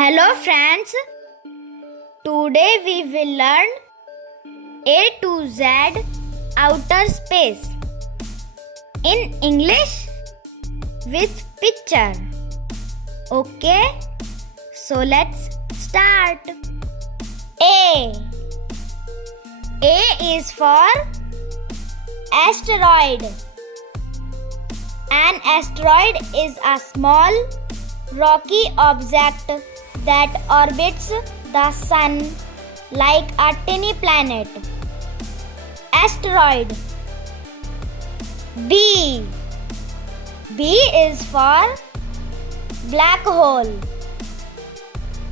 Hello friends, today we will learn A to Z outer space in English with picture. Okay, so let's start. A is for asteroid. An asteroid is a small rocky object that orbits the sun like a tiny planet. Asteroid. B is for black hole.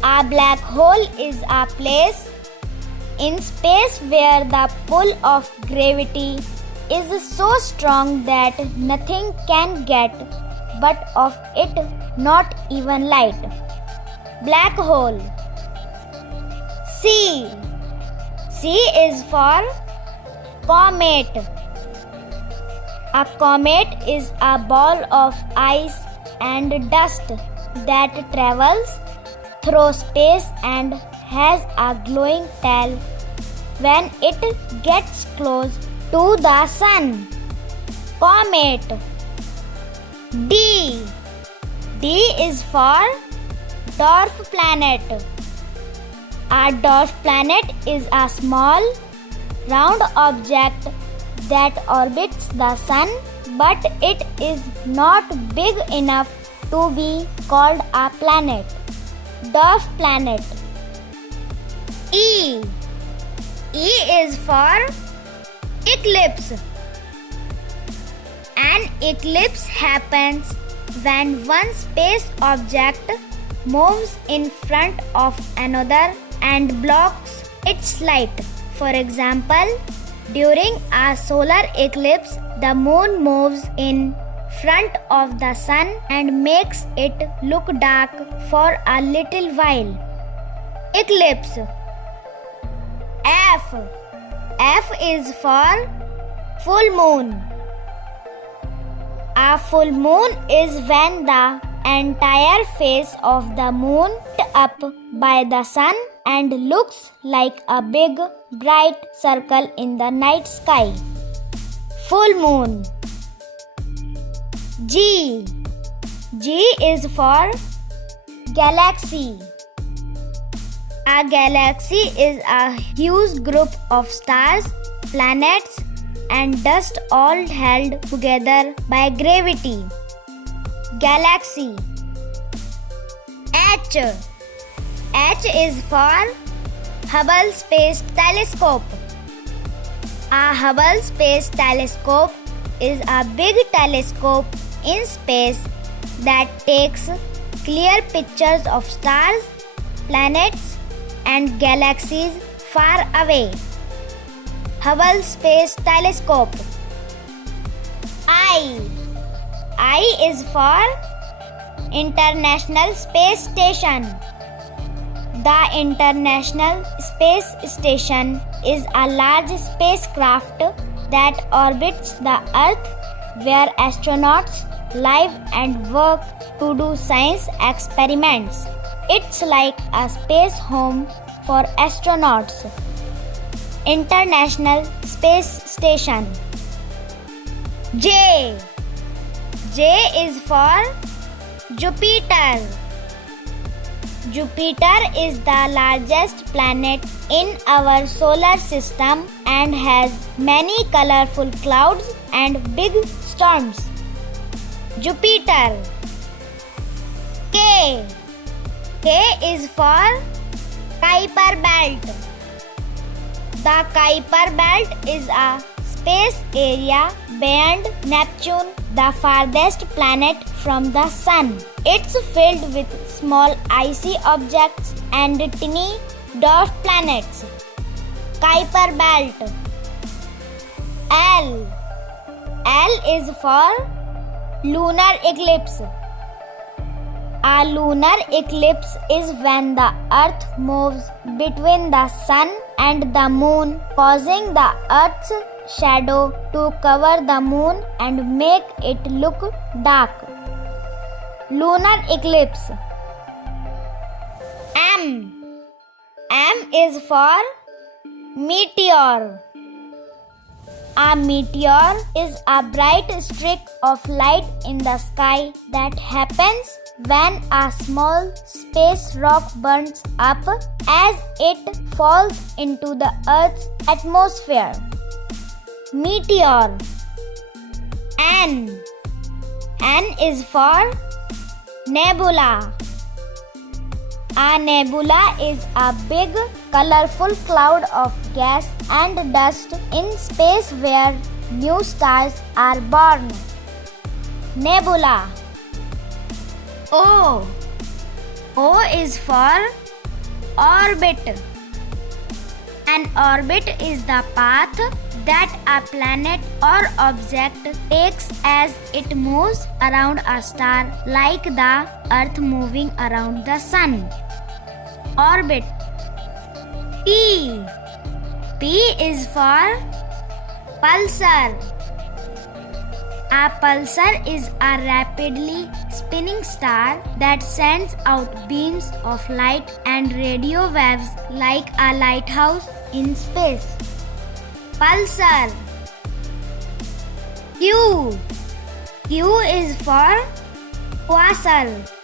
A black hole is a place in space where the pull of gravity is so strong that nothing can get but of it, not even light. Black hole. C is for comet. A comet is a ball of ice and dust that travels through space and has a glowing tail when it gets close to the sun. Comet. D is for dwarf planet. A dwarf planet is a small, round object that orbits the sun, but it is not big enough to be called a planet. Dwarf planet. E is for eclipse. An eclipse happens when one space object moves in front of another and blocks its light. For example, during a solar eclipse, the moon moves in front of the sun and makes it look dark for a little while. Eclipse. F is for full moon. A full moon is when the entire face of the moon is up by the sun and looks like a big bright circle in the night sky. Full moon. G is for galaxy. A galaxy is a huge group of stars, planets, and dust all held together by gravity. Galaxy. H is for Hubble Space Telescope. A Hubble Space Telescope is a big telescope in space that takes clear pictures of stars, planets, and galaxies far away. Hubble Space Telescope. I is for International Space Station. The International Space Station is a large spacecraft that orbits the Earth where astronauts live and work to do science experiments. It's like a space home for astronauts. International Space Station. J is for Jupiter. Jupiter is the largest planet in our solar system and has many colorful clouds and big storms. Jupiter. K is for Kuiper Belt. The Kuiper Belt is a space area beyond Neptune, the farthest planet from the Sun. It's filled with small icy objects and tiny dwarf planets. Kuiper Belt. L is for lunar eclipse. A lunar eclipse is when the Earth moves between the Sun and the Moon, causing the Earth's shadow to cover the Moon and make it look dark. Lunar eclipse. M. M is for meteor. A meteor is a bright streak of light in the sky that happens when a small space rock burns up as it falls into the Earth's atmosphere. Meteor. N. N is for nebula. A nebula is a big, colorful cloud of gas and dust in space where new stars are born. Nebula. O. O is for orbit. An orbit is the path that a planet or object takes as it moves around a star, like the Earth moving around the Sun. Orbit. P. P is for pulsar. A pulsar is a rapidly spinning star that sends out beams of light and radio waves like a lighthouse in space. Pulsar. Q. Q is for quasar.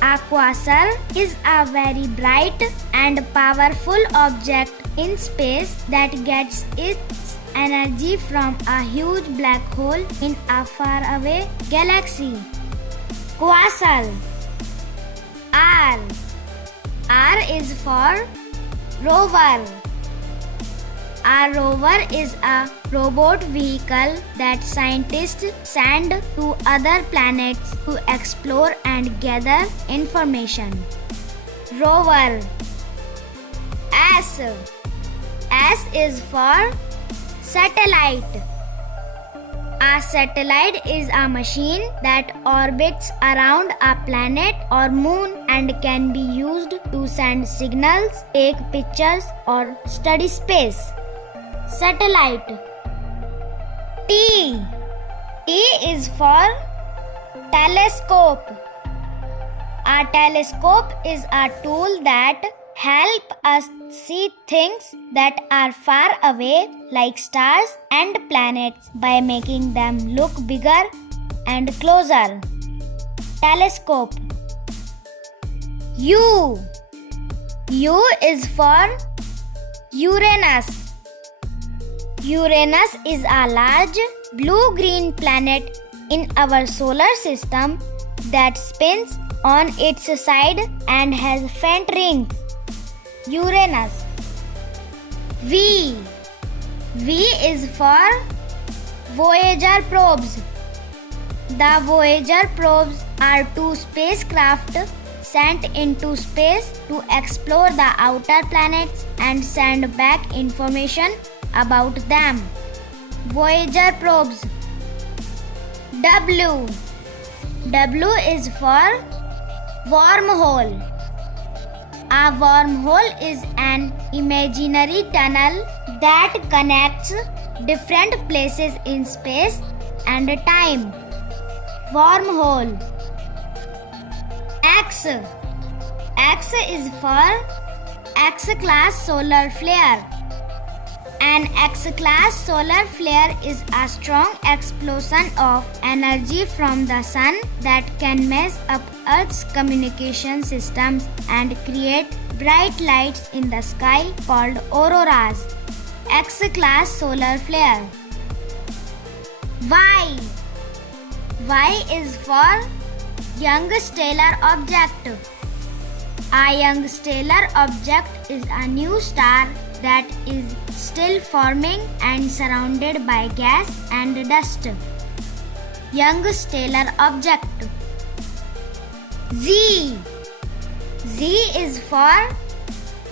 A quasar is a very bright and powerful object in space that gets its energy from a huge black hole in a faraway galaxy. Quasar. R. R is for rover. A rover is a robot vehicle that scientists send to other planets to explore and gather information. Rover. S. S is for satellite. A satellite is a machine that orbits around a planet or moon and can be used to send signals, take pictures, or study space. Satellite. T. T is for telescope. A telescope is a tool that helps us see things that are far away, like stars and planets, by making them look bigger and closer. Telescope. U. U is for Uranus. Uranus is a large blue-green planet in our solar system that spins on its side and has faint rings. Uranus. V. V is for Voyager probes. The Voyager probes are two spacecraft sent into space to explore the outer planets and send back information about them. Voyager probes. W. W is for wormhole. A wormhole is an imaginary tunnel that connects different places in space and time. Wormhole. X. X is for X-class solar flare. An X-class solar flare is a strong explosion of energy from the sun that can mess up Earth's communication systems and create bright lights in the sky called auroras. X-class solar flare. Y. Y is for young stellar object. A young stellar object is a new star that is still forming and surrounded by gas and dust. Young stellar object. Z. Z is for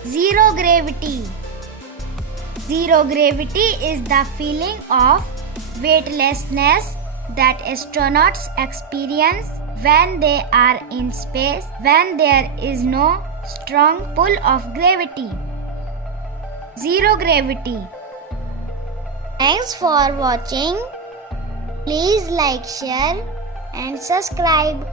zero gravity. Zero gravity is the feeling of weightlessness that astronauts experience when they are in space when there is no strong pull of gravity. Zero gravity. Thanks for watching. Please like, share and subscribe.